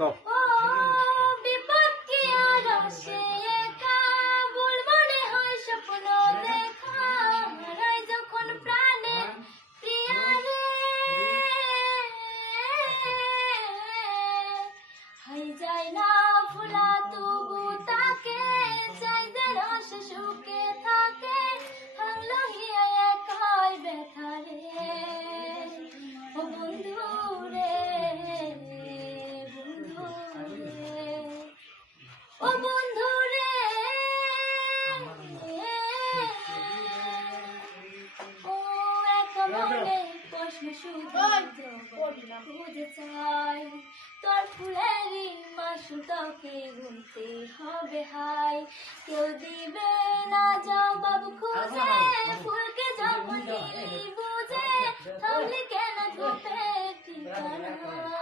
কও বিপদ কি আর আসে একা ভুল মনে হয় স্বপ্ন দেখা হারাই যখন প্রাণের প্রিয়ারে হাই যায় না ফুলা তবু তাকে চাই যেন সে সুখে থাকে ভাঙলো হিয়া এক হয় ব্যথা রে ও বন্ধু রে ও বন্ধু রে ও এক মনে প্রশ্ন শুধু খুঁজে চাই তোর ফুলেরই মাসু তোকে গুনতে হবে হাই কেউ দিবে না জবাব খুঁজে ফুলকে যখন বুঝে তাহলে কেন গোপে ঠিকানা